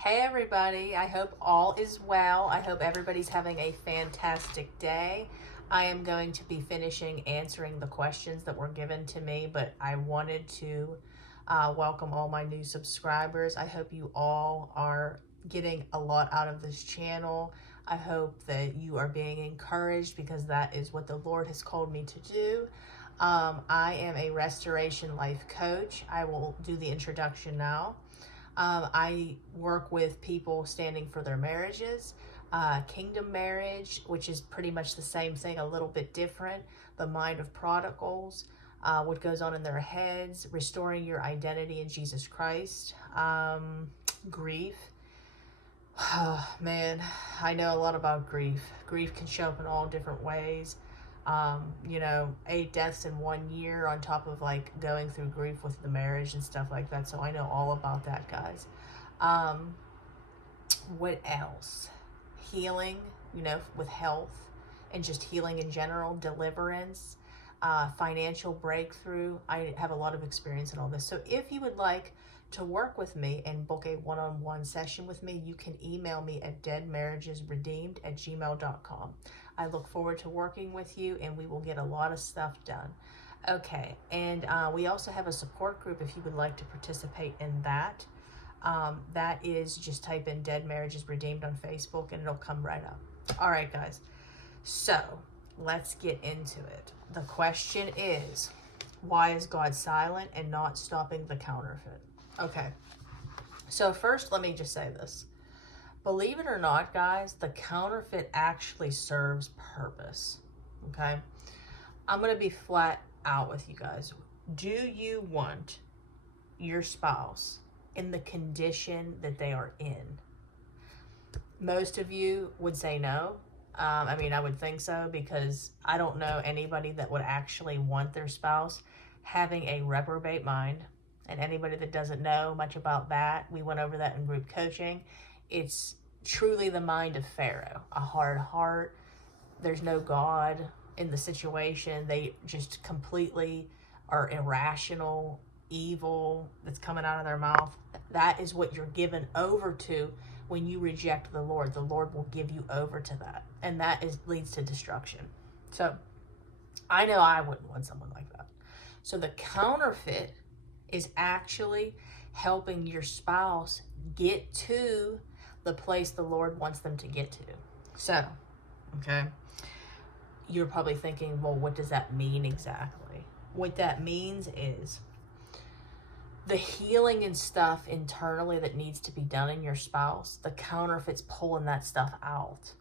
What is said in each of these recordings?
Hey everybody, I hope all is well. I hope everybody's having a fantastic day. I am going to be finishing answering the questions that were given to me, but I wanted to welcome all my new subscribers. I hope you all are getting a lot out of this channel. I hope that you are being encouraged because that is what the Lord has called me to do. I am a restoration life coach. I will do the introduction now. I work with people standing for their marriages, kingdom marriage, which is pretty much the same thing, a little bit different, the mind of prodigals, what goes on in their heads, restoring your identity in Jesus Christ, grief. Oh, man, I know a lot about grief. Grief can show up in all different ways. 8 deaths in 1 year on top of like going through grief with the marriage and stuff like that. So I know all about that, guys. What else? Healing, with health and just healing in general, deliverance, financial breakthrough. I have a lot of experience in all this. So if you would like to work with me and book a one-on-one session with me, you can email me at deadmarriagesredeemed@gmail.com. I look forward to working with you and we will get a lot of stuff done. Okay, and we also have a support group if you would like to participate in that. That is, just type in Dead Marriages Redeemed on Facebook and it'll come right up. All right, guys. So let's get into it. The question is, why is God silent and not stopping the counterfeit? Okay, so first let me just say this. Believe it or not, guys, the counterfeit actually serves purpose, okay? I'm going to be flat out with you guys. Do you want your spouse in the condition that they are in? Most of you would say no. I would think so because I don't know anybody that would actually want their spouse having a reprobate mind. And anybody that doesn't know much about that, we went over that in group coaching. It's truly the mind of Pharaoh, a hard heart. There's no God in the situation. They just completely are irrational, evil that's coming out of their mouth. That is what you're given over to when you reject the Lord. The Lord will give you over to that. And that leads to destruction. So I know I wouldn't want someone like that. So the counterfeit is actually helping your spouse get to the place the Lord wants them to get to. So, okay, you're probably thinking, well, what does that mean exactly? What that means is the healing and stuff internally that needs to be done in your spouse, the counterfeit's pulling that stuff out,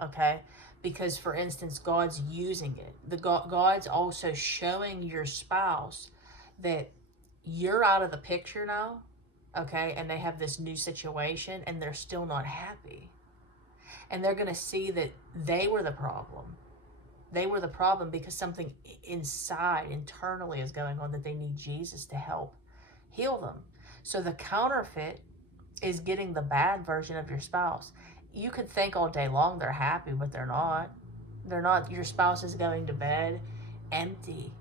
okay? Because, for instance, God's using it. God's also showing your spouse that you're out of the picture now, okay, and they have this new situation and they're still not happy. And they're going to see that they were the problem. They were the problem because something inside, internally is going on that they need Jesus to help heal them. So the counterfeit is getting the bad version of your spouse. You could think all day long they're happy, but they're not. They're not. Your spouse is going to bed empty.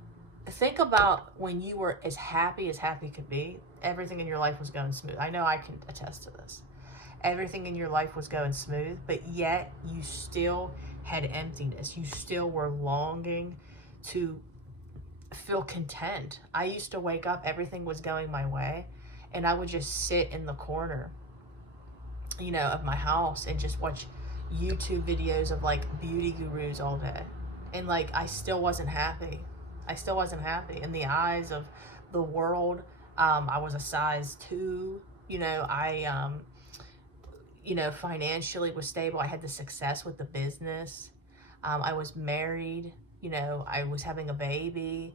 Think about when you were as happy could be. Everything in your life was going smooth. I know I can attest to this. Everything in your life was going smooth, but yet you still had emptiness. You still were longing to feel content. I used to wake up, everything was going my way, and I would just sit in the corner, of my house and just watch YouTube videos of like beauty gurus all day. And like, I still wasn't happy. In the eyes of the world. I was a size 2. Financially was stable. I had the success with the business. I was married. I was having a baby.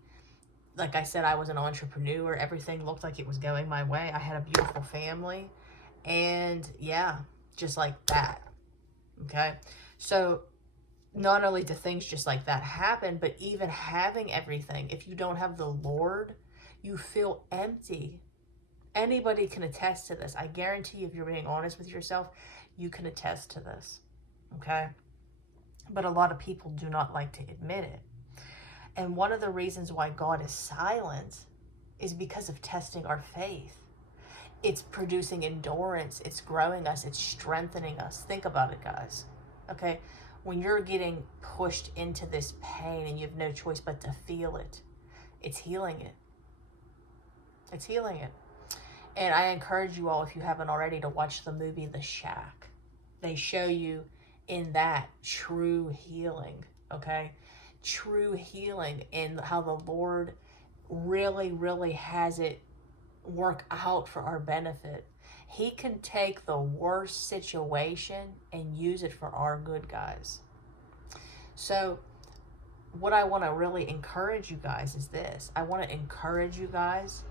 Like I said, I was an entrepreneur. Everything looked like it was going my way. I had a beautiful family. And yeah, just like that. Okay. So not only do things just like that happen, but even having everything, if you don't have the Lord, you feel empty. Anybody can attest to this. I guarantee you, if you're being honest with yourself, you can attest to this, okay? But a lot of people do not like to admit it. And one of the reasons why God is silent is because of testing our faith. It's producing endurance. It's growing us. It's strengthening us. Think about it, guys. Okay? When you're getting pushed into this pain and you have no choice but to feel it, it's healing it. It's healing it. And I encourage you all, if you haven't already, to watch the movie The Shack. They show you in that true healing, okay? True healing, and how the Lord really, really has it work out for our benefit. He can take the worst situation and use it for our good, guys. So what I want to really encourage you guys is this. I want to encourage you guys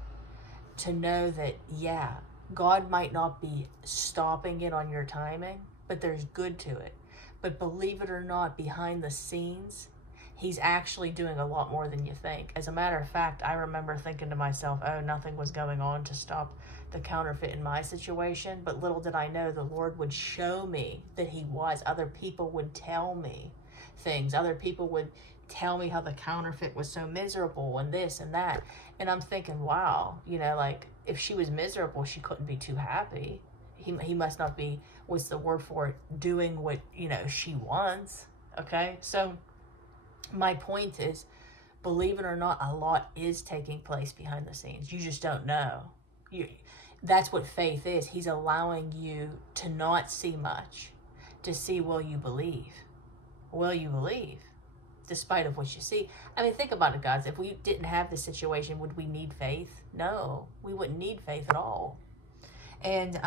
to know that, yeah, God might not be stopping it on your timing, but there's good to it. But believe it or not, behind the scenes, He's actually doing a lot more than you think. As a matter of fact, I remember thinking to myself, oh, nothing was going on to stop the counterfeit in my situation. But little did I know, the Lord would show me that He was. Other people would tell me things. Other people would tell me how the counterfeit was so miserable and this and that. And I'm thinking, wow, like, if she was miserable, she couldn't be too happy. He must not be, what's the word for it, doing what, she wants. Okay? So my point is, believe it or not, a lot is taking place behind the scenes. You just don't know. That's what faith is. He's allowing you to not see much, to see, will you believe? Will you believe? Despite of what you see. I mean, think about it, guys. If we didn't have this situation, would we need faith? No, we wouldn't need faith at all. And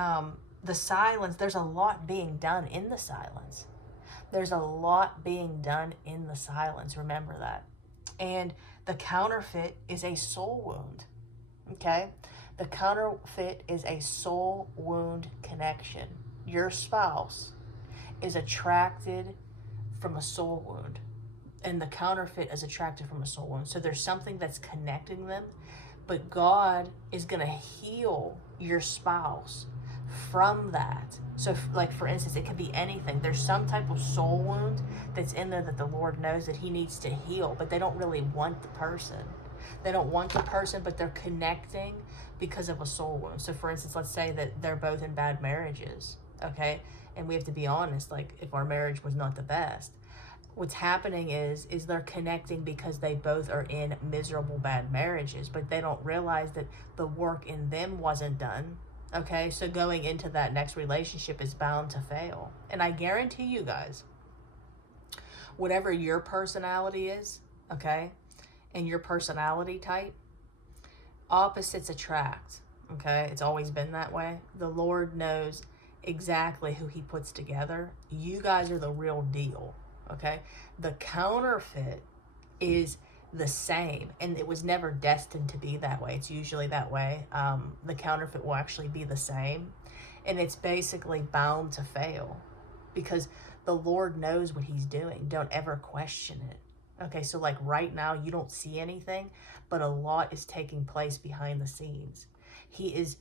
the silence, there's a lot being done in the silence. There's a lot being done in the silence. Remember that. And the counterfeit is a soul wound. Okay? The counterfeit is a soul wound connection. Your spouse is attracted from a soul wound, and the counterfeit is attracted from a soul wound. So there's something that's connecting them, but God is going to heal your spouse from that. So like, for instance, it could be anything. There's some type of soul wound that's in there that the Lord knows that He needs to heal, but they don't really want the person. They don't want the person, but they're connecting because of a soul wound. So for instance, let's say that they're both in bad marriages, okay? And we have to be honest, like, if our marriage was not the best, what's happening is they're connecting because they both are in miserable, bad marriages, but they don't realize that the work in them wasn't done. Okay, so going into that next relationship is bound to fail. And I guarantee you guys, whatever your personality is, okay, and your personality type, opposites attract. Okay, it's always been that way. The Lord knows exactly who He puts together. You guys are the real deal. Okay, the counterfeit is the same, and it was never destined to be that way. It's usually that way. The counterfeit will actually be the same, and it's basically bound to fail because the Lord knows what He's doing. Don't ever question it. Okay, so like right now you don't see anything, but a lot is taking place behind the scenes. He is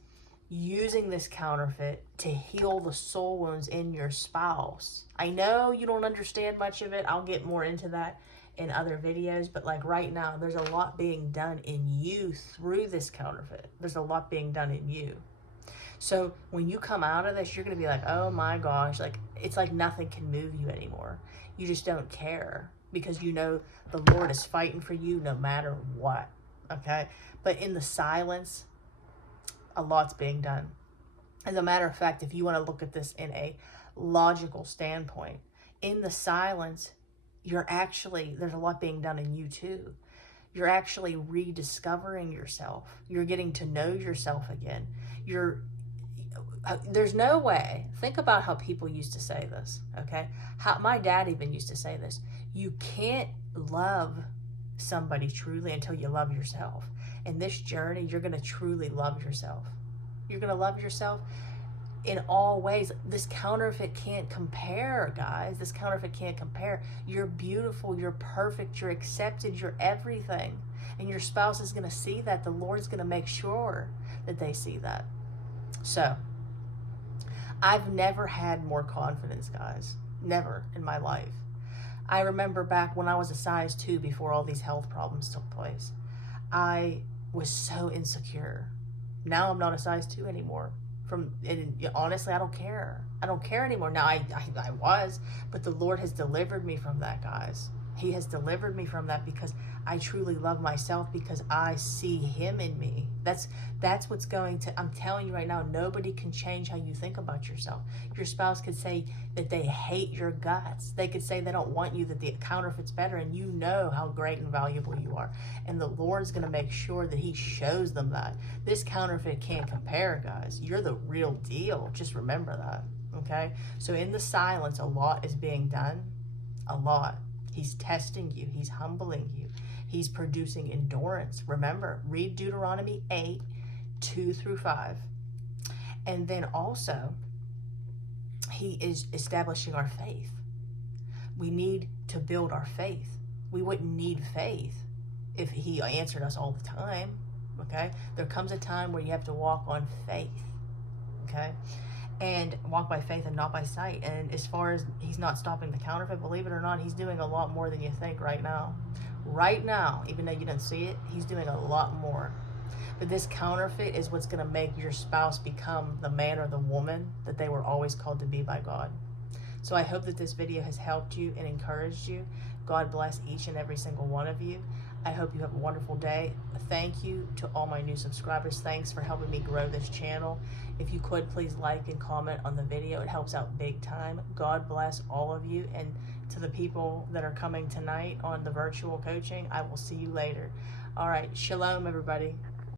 using this counterfeit to heal the soul wounds in your spouse. I know you don't understand much of it. I'll get more into that in other videos, but like right now, there's a lot being done in you through this counterfeit. There's a lot being done in you. So when you come out of this, you're going to be like, oh my gosh, like, it's like nothing can move you anymore. You just don't care because you know the Lord is fighting for you no matter what. Okay. But in the silence, a lot's being done. As a matter of fact, if you want to look at this in a logical standpoint, in the silence, there's a lot being done in you too. You're actually rediscovering yourself. You're getting to know yourself again. There's no way. Think about how people used to say this, okay? My dad even used to say this. You can't love somebody truly until you love yourself. In this journey, you're going to truly love yourself. You're going to love yourself in all ways. This counterfeit can't compare, guys. This counterfeit can't compare. You're beautiful. You're perfect. You're accepted. You're everything. And your spouse is going to see that. The Lord's going to make sure that they see that. So, I've never had more confidence, guys. Never in my life. I remember back when I was a size 2 before all these health problems took place. I was so insecure. Now I'm not a size 2 anymore. And honestly, I don't care. I don't care anymore. Now I was, but the Lord has delivered me from that, guys. He has delivered me from that because I truly love myself, because I see Him in me. That's what's going to, I'm telling you right now, nobody can change how you think about yourself. Your spouse could say that they hate your guts. They could say they don't want you, that the counterfeit's better, and you know how great and valuable you are. And the Lord's going to make sure that He shows them that. This counterfeit can't compare, guys. You're the real deal. Just remember that, okay? So in the silence, a lot is being done. A lot. He's testing you. He's humbling you. He's producing endurance. Remember, read Deuteronomy 8, 2 through 5. And then also, He is establishing our faith. We need to build our faith. We wouldn't need faith if He answered us all the time, okay? There comes a time where you have to walk on faith, okay? And walk by faith and not by sight. And as far as He's not stopping the counterfeit, believe it or not, He's doing a lot more than you think right now. Right now, even though you don't see it, He's doing a lot more. But this counterfeit is what's going to make your spouse become the man or the woman that they were always called to be by God. So I hope that this video has helped you and encouraged you. God bless each and every single one of you. I hope you have a wonderful day. Thank you to all my new subscribers. Thanks for helping me grow this channel. If you could, please like and comment on the video. It helps out big time. God bless all of you. And to the people that are coming tonight on the virtual coaching, I will see you later. All right. Shalom, everybody.